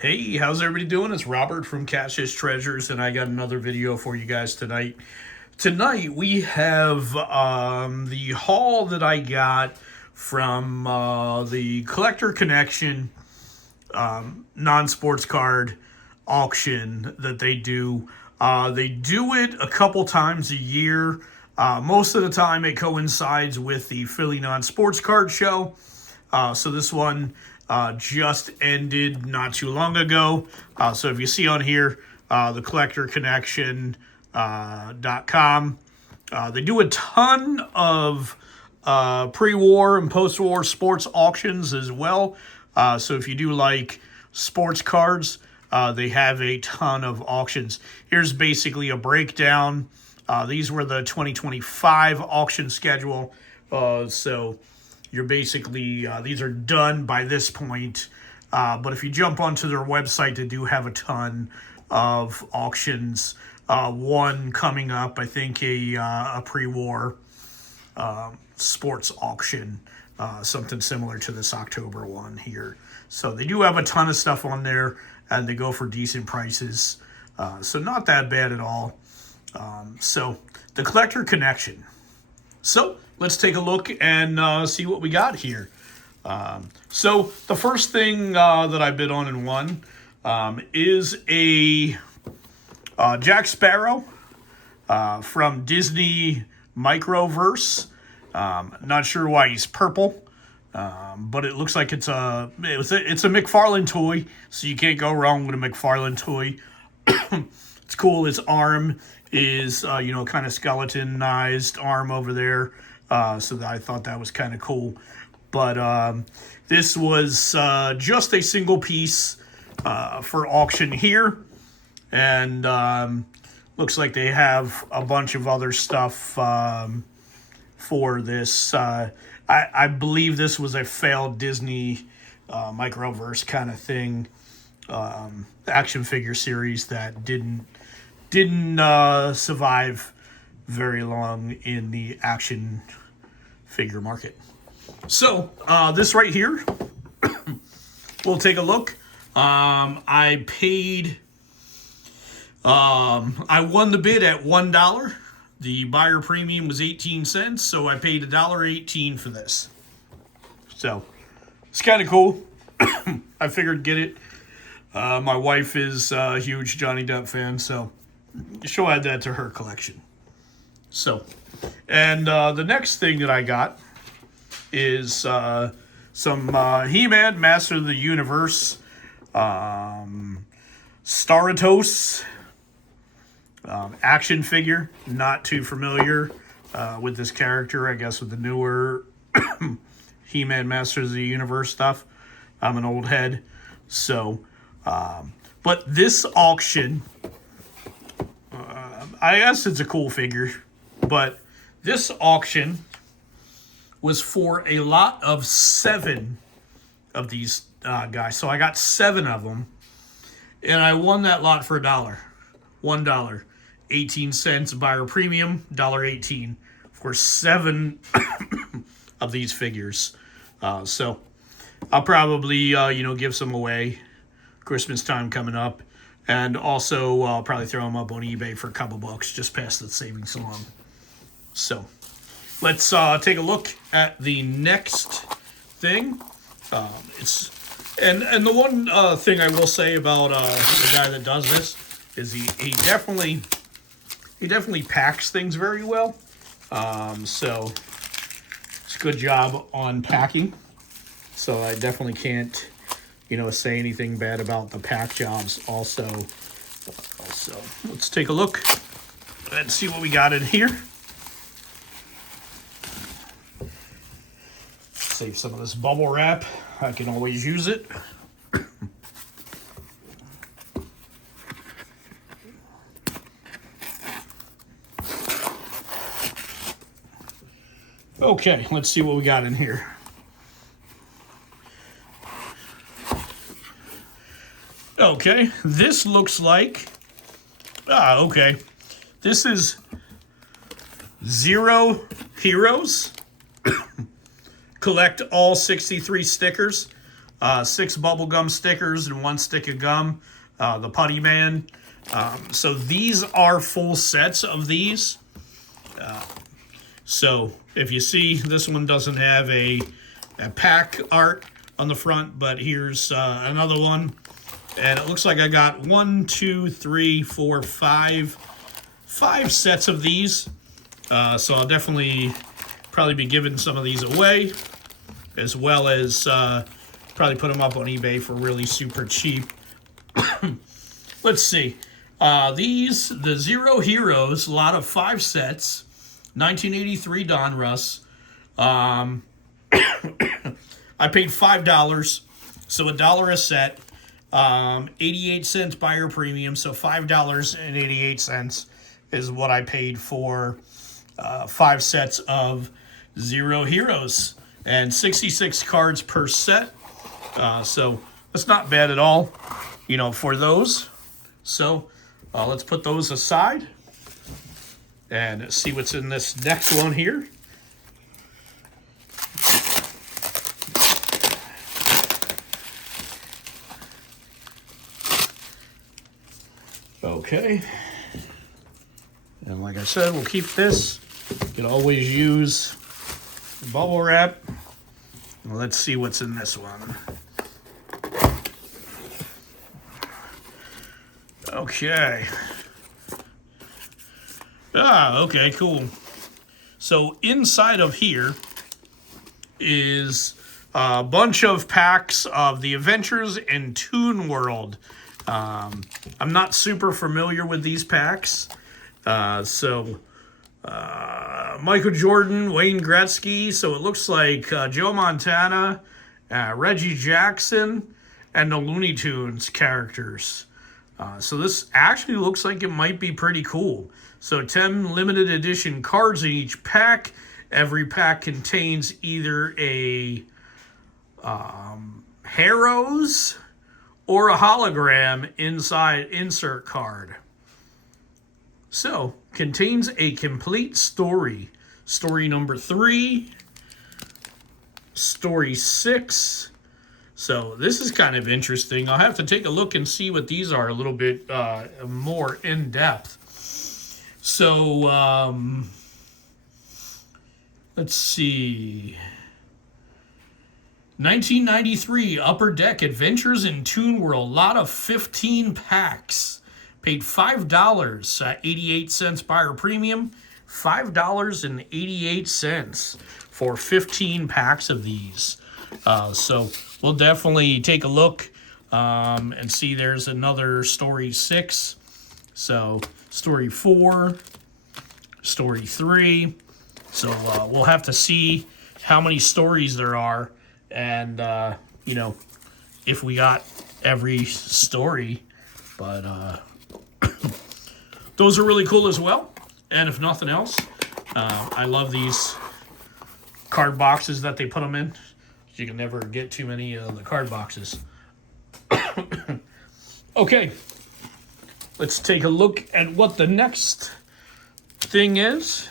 Hey, how's everybody doing? It's Robert from Catfish Treasures, and I got another video for you guys tonight. Tonight we have the haul that I got from the Collector Connection non-sports card auction that they do. They do it a couple times a year. Most of the time it coincides with the Philly non-sports card show. So this one just ended not too long ago. So if you see on here, the collectorconnection.com, they do a ton of pre-war and post-war sports auctions as well. So if you do like sports cards, they have a ton of auctions. Here's basically a breakdown. These were the 2025 auction schedule. So you're basically, these are done by this point. But if you jump onto their website, they do have a ton of auctions. One coming up, I think a pre-war sports auction, something similar to this October one here. So they do have a ton of stuff on there, and they go for decent prices. So not that bad at all. So the Collector Connection. So let's take a look and see what we got here. So the first thing that I bid on and won is a Jack Sparrow from Disney Microverse. Not sure why he's purple, but it looks like it's a McFarlane toy, so you can't go wrong with a McFarlane toy. It's cool. His arm is kind of skeletonized arm over there, so I thought that was kind of cool. But this was just a single piece for auction here, and looks like they have a bunch of other stuff for this. I believe this was a failed Disney Microverse kind of thing, action figure series that didn't survive very long in the action figure market. So this right here, we'll take a look. I paid. I won the bid at $1. The buyer premium was 18 cents, so I paid $1.18 for this. So it's kind of cool. I figured get it. My wife is a huge Johnny Depp fan, so she'll add that to her collection. So, and the next thing that I got is some He-Man Master of the Universe Staratos action figure. Not too familiar with this character, I guess, with the newer He-Man Masters of the Universe stuff. I'm an old head. So, but this auction, I guess it's a cool figure, but this auction was for a lot of 7 of these guys. So I got 7 of them, and I won that lot for $1. $1. 18 cents buyer premium, $1.18 for 7 of these figures. So I'll probably, give some away. Christmas time coming up. And also, I'll probably throw them up on eBay for a couple bucks, just pass the savings along. So let's take a look at the next thing. It's the one thing I will say about the guy that does this is he definitely packs things very well. So it's a good job on packing. So I definitely can't say anything bad about the pack jobs also. So let's take a look and see what we got in here. Save some of this bubble wrap. I can always use it. Okay, let's see what we got in here. Okay, this looks like... okay. This is Zero Heroes. Collect all 63 stickers. 6 bubblegum stickers and 1 stick of gum, the Putty Man. So these are full sets of these. So if you see, this one doesn't have a pack art on the front, but here's another one. And it looks like I got 1, 2, 3, 4, 5 sets of these. So I'll definitely probably be giving some of these away, as well as probably put them up on eBay for really super cheap. Let's see. The Zero Heroes, a lot of 5 sets. 1983 Donruss. I paid $5, so $1 a set. 88 cents buyer premium, so $5.88 is what I paid for 5 sets of Zero Heroes, and 66 cards per set. So that's not bad at all, for those. So let's put those aside and see what's in this next one here. Okay. And like I said, we'll keep this. You can always use bubble wrap. Let's see what's in this one. Okay. Okay, cool. So inside of here is a bunch of packs of the Adventures in Toon World. I'm not super familiar with these packs. Michael Jordan, Wayne Gretzky. So it looks like Joe Montana, Reggie Jackson, and the Looney Tunes characters. So this actually looks like it might be pretty cool. So 10 limited edition cards in each pack. Every pack contains either a Harrows or a hologram insert card. So, contains a complete story. Story number 3. Story 6. So, this is kind of interesting. I'll have to take a look and see what these are a little bit more in depth. So, let's see. 1993 Upper Deck Adventures in Toon World. Lot of 15 packs. Paid $5, 88 cents buyer premium. $5.88 for 15 packs of these. So we'll definitely take a look and see. There's another story 6. So story 4, story 3. So we'll have to see how many stories there are, and if we got every story. But those are really cool as well. And if nothing else, I love these card boxes that they put them in. You can never get too many of the card boxes. Okay, let's take a look at what the next thing is.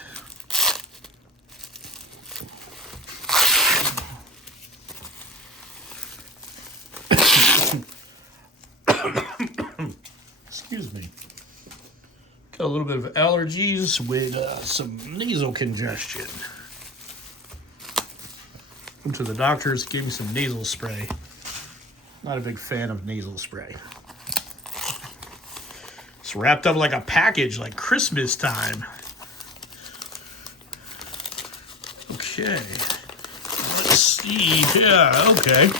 Excuse me. Got a little bit of allergies with some nasal congestion. Went to the doctors, gave me some nasal spray. Not a big fan of nasal spray. It's wrapped up like a package, like Christmas time. Okay. Let's see. Yeah, okay.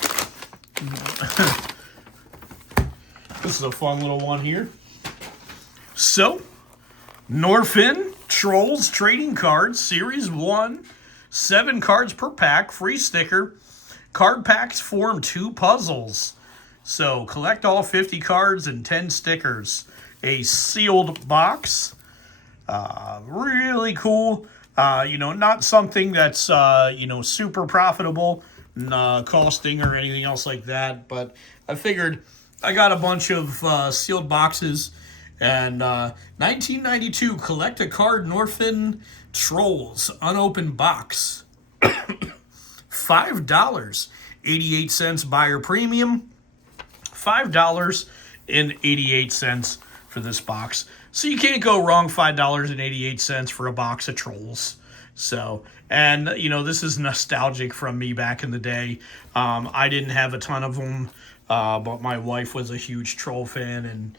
This is a fun little one here. So, Norfin Trolls Trading Cards, Series 1. 7 cards per pack, free sticker. Card packs form 2 puzzles. So, collect all 50 cards and 10 stickers. A sealed box. Really cool. Not something that's, super profitable, costing or anything else like that. But I figured I got a bunch of sealed boxes. And 1992, collect a card Norfin Trolls unopened box. $5. $5.88 buyer premium, $5.88 for this box. So you can't go wrong, $5.88 for a box of Trolls. So, and this is nostalgic from me back in the day. I didn't have a ton of them, but my wife was a huge Troll fan, and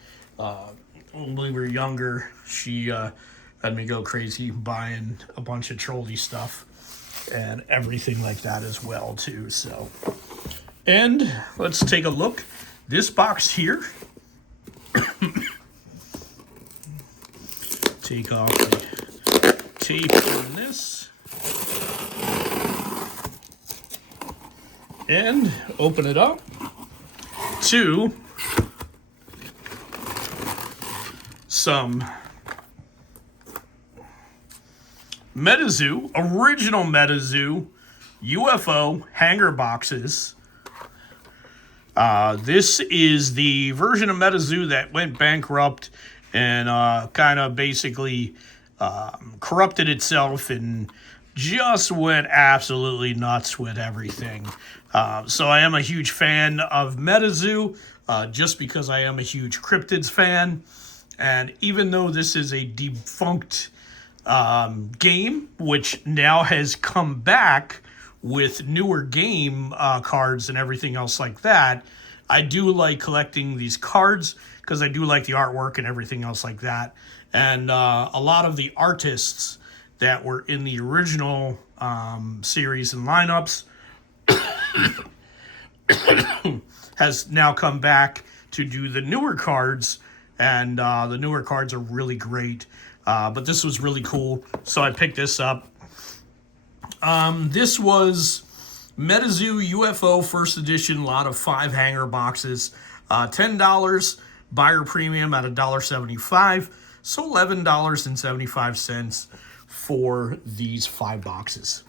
when we were younger, she had me go crazy buying a bunch of Trolley stuff and everything like that as well too. So, and let's take a look. This box here. Take off the tape on this and open it up to some MetaZoo, original MetaZoo UFO hanger boxes. This is the version of MetaZoo that went bankrupt and kind of basically corrupted itself and just went absolutely nuts with everything. So I am a huge fan of MetaZoo, just because I am a huge cryptids fan. And even though this is a defunct game, which now has come back with newer game cards and everything else like that, I do like collecting these cards because I do like the artwork and everything else like that. And a lot of the artists that were in the original series and lineups has now come back to do the newer cards, and the newer cards are really great. But this was really cool, so I picked this up. This was MetaZoo UFO First Edition, lot of 5 hanger boxes, $10 buyer premium at $1.75, so $11.75 for these 5 boxes.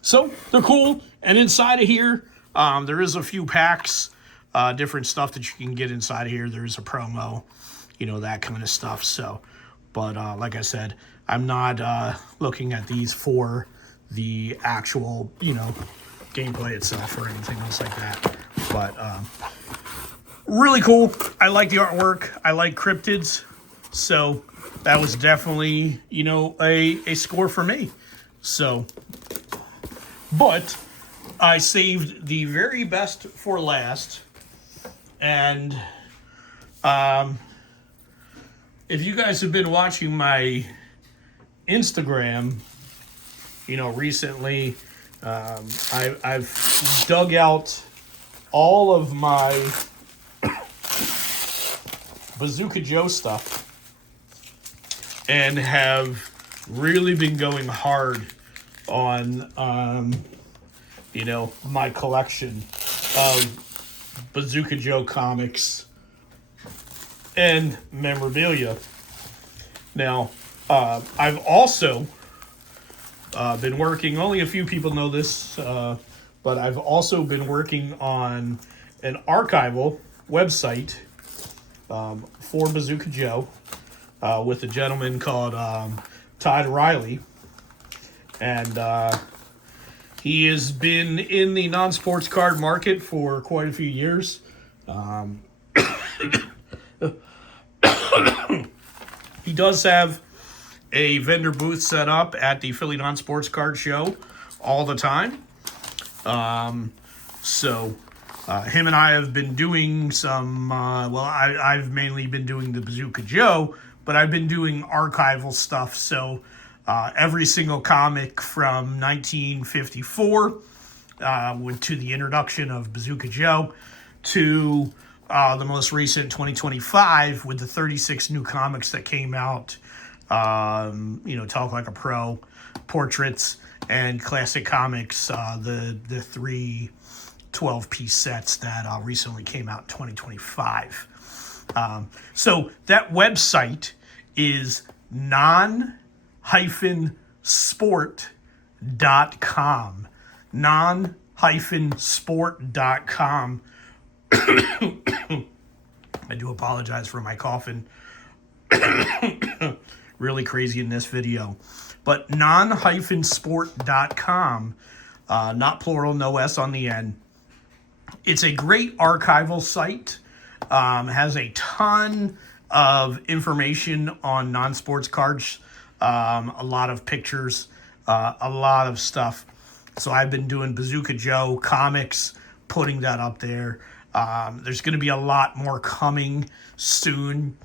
So they're cool, and inside of here, there is a few packs, different stuff that you can get inside of here. There's a promo, that kind of stuff. So, but like I said, I'm not looking at these for the actual, gameplay itself or anything else like that. But really cool. I like the artwork. I like cryptids. So that was definitely, a score for me. So, but I saved the very best for last. And if you guys have been watching my Instagram, recently, I've dug out all of my Bazooka Joe stuff and have really been going hard on, my collection of Bazooka Joe comics and memorabilia. Now, I've also been working, only a few people know this, but I've also been working on an archival website for Bazooka Joe with a gentleman called Todd Riley. And he has been in the non-sports card market for quite a few years. He does have a vendor booth set up at the Philly Non-Sports Card Show all the time. So him and I have been doing some, I've mainly been doing the Bazooka Joe, but I've been doing archival stuff. So every single comic from 1954 to the introduction of Bazooka Joe to the most recent 2025 with the 36 new comics that came out. Talk Like a Pro, portraits, and classic comics, the 3 12-piece sets that recently came out in 2025. So that website is non-sport.com. Non-sport.com. I do apologize for my coughing. Really crazy in this video. But non-sport.com, not plural, no S on the end. It's a great archival site. Has a ton of information on non-sports cards, a lot of pictures, a lot of stuff. So I've been doing Bazooka Joe comics, putting that up there. There's going to be a lot more coming soon,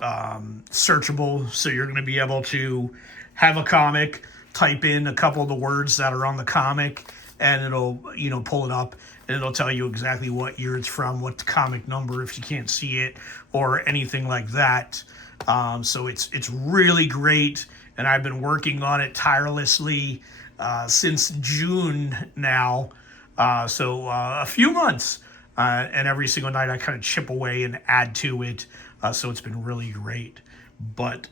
searchable. So you're going to be able to have a comic, type in a couple of the words that are on the comic, and it'll, pull it up, and it'll tell you exactly what year it's from, what the comic number if you can't see it, or anything like that. So it's really great, and I've been working on it tirelessly since June now. So a few months, and every single night I kind of chip away and add to it. So it's been really great. But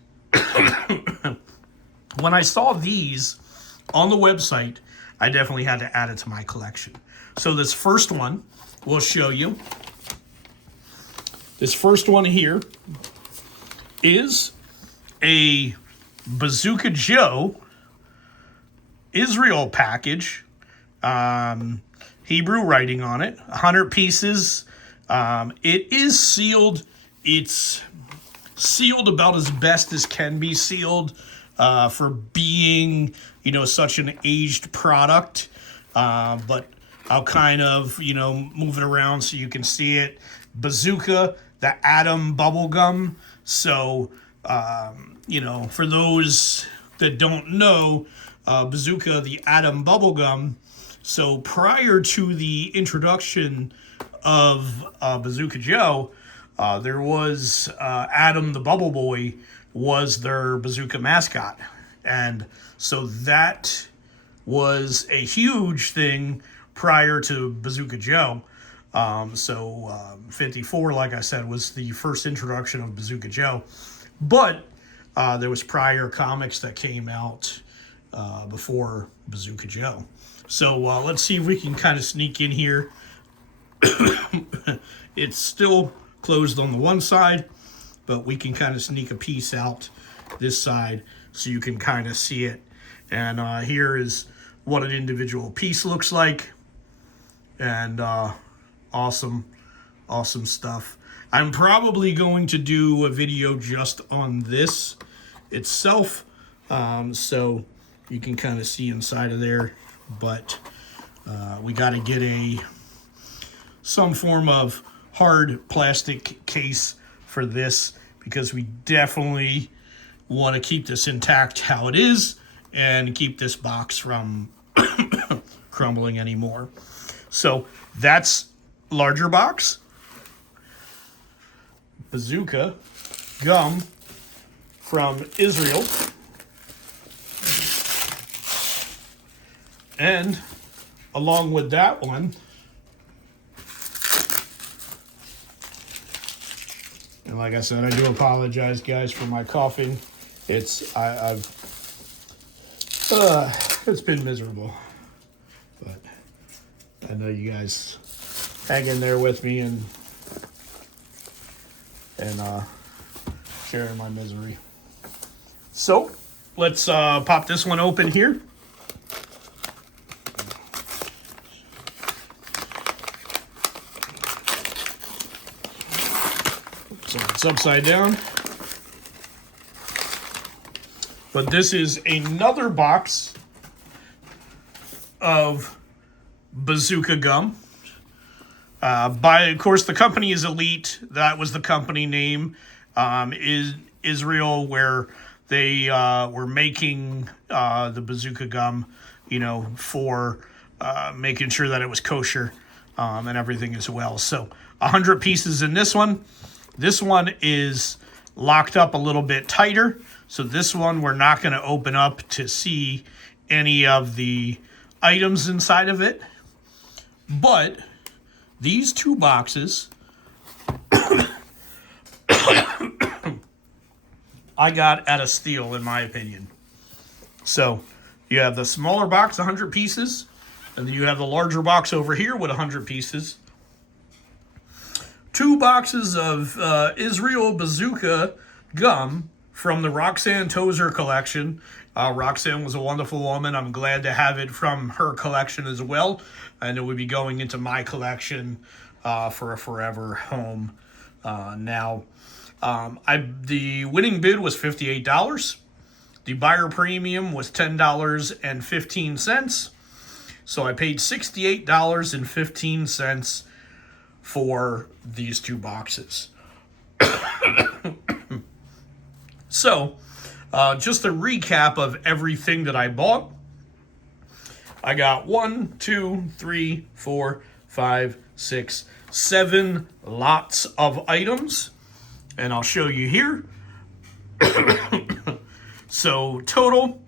when I saw these on the website, I definitely had to add it to my collection. So this first one we'll show you. This first one here is a Bazooka Joe Israel package. Hebrew writing on it. 100 pieces. It is sealed. It's sealed about as best as can be sealed for being, such an aged product. But I'll kind of, move it around so you can see it. Bazooka, the Atom bubblegum. So, for those that don't know, Bazooka, the Atom bubblegum. So prior to the introduction of Bazooka Joe, there was Adam the Bubble Boy was their Bazooka mascot. And so that was a huge thing prior to Bazooka Joe. 54, like I said, was the first introduction of Bazooka Joe. But there was prior comics that came out before Bazooka Joe. So let's see if we can kind of sneak in here. It's still closed on the one side, but we can kind of sneak a piece out this side so you can kind of see it. And here is what an individual piece looks like. And awesome stuff. I'm probably going to do a video just on this itself, so you can kind of see inside of there. But we got to get some form of hard plastic case for this, because we definitely want to keep this intact how it is and keep this box from crumbling anymore. So that's larger box. Bazooka gum from Israel. And along with that one, and like I said, I do apologize, guys, for my coughing. It's been miserable, but I know you guys hang in there with me and sharing my misery. So let's pop this one open here. So it's upside down. But this is another box of Bazooka gum. Of course, the company is Elite. That was the company name. Is Israel, where they were making the Bazooka gum, for making sure that it was kosher and everything as well. So 100 pieces in this one. This one is locked up a little bit tighter. So this one we're not going to open up to see any of the items inside of it. But these two boxes I got at a steal, in my opinion. So you have the smaller box, 100 pieces, and then you have the larger box over here with 100 pieces. 2 boxes of Israel Bazooka gum from the Roxanne Tozer collection. Roxanne was a wonderful woman. I'm glad to have it from her collection as well. And it would be going into my collection for a forever home now. The winning bid was $58. The buyer premium was $10.15. So I paid $68.15 for these two boxes. So, just a recap of everything that I bought. I got 1, 2, 3, 4, 5, 6, 7 lots of items. And I'll show you here. So, total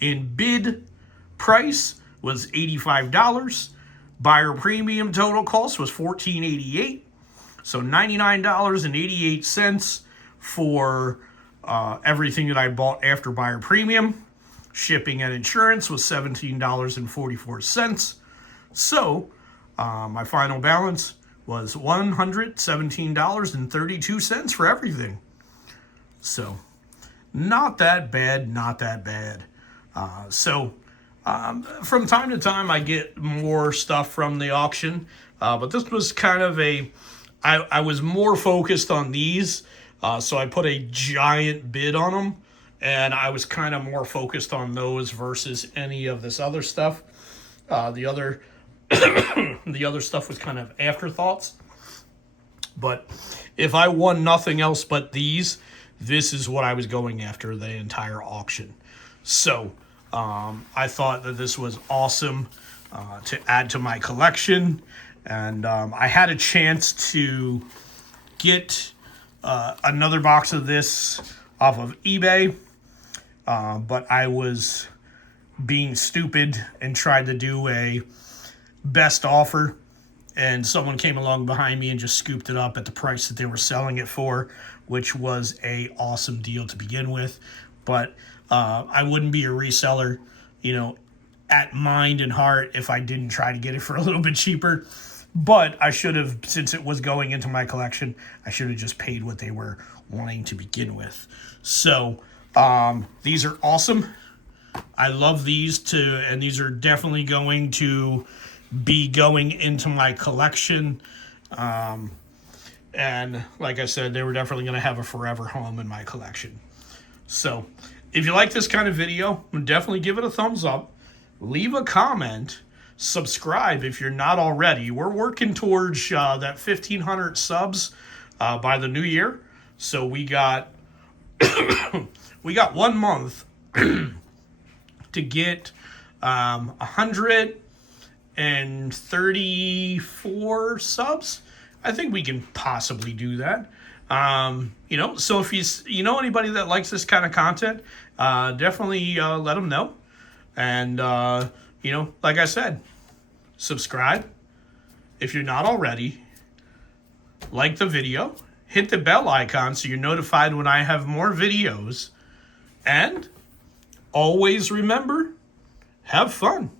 in bid price was $85. Buyer premium total cost was $14.88. So $99.88 for everything that I bought after buyer premium. Shipping and insurance was $17.44. So my final balance was $117.32 for everything. So not that bad, not that bad. From time to time I get more stuff from the auction, but this was kind of I was more focused on these, so I put a giant bid on them, and I was kind of more focused on those versus any of this other stuff. The other stuff was kind of afterthoughts. But if I won nothing else but these, this is what I was going after the entire auction. So I thought that this was awesome to add to my collection. And I had a chance to get another box of this off of eBay, but I was being stupid and tried to do a best offer, and someone came along behind me and just scooped it up at the price that they were selling it for, which was a awesome deal to begin with. But I wouldn't be a reseller, at mind and heart if I didn't try to get it for a little bit cheaper. But I should have, since it was going into my collection, I should have just paid what they were wanting to begin with. So these are awesome. I love these too, and these are definitely going to be going into my collection. And like I said, they were definitely going to have a forever home in my collection. So if you like this kind of video, definitely give it a thumbs up. Leave a comment. Subscribe if you're not already. We're working towards that 1,500 subs by the new year. So we got 1 month to get 134 subs. I think we can possibly do that. So if you know anybody that likes this kind of content, definitely let them know. And like I said, subscribe if you're not already. Like the video. Hit the bell icon so you're notified when I have more videos. And always remember, have fun.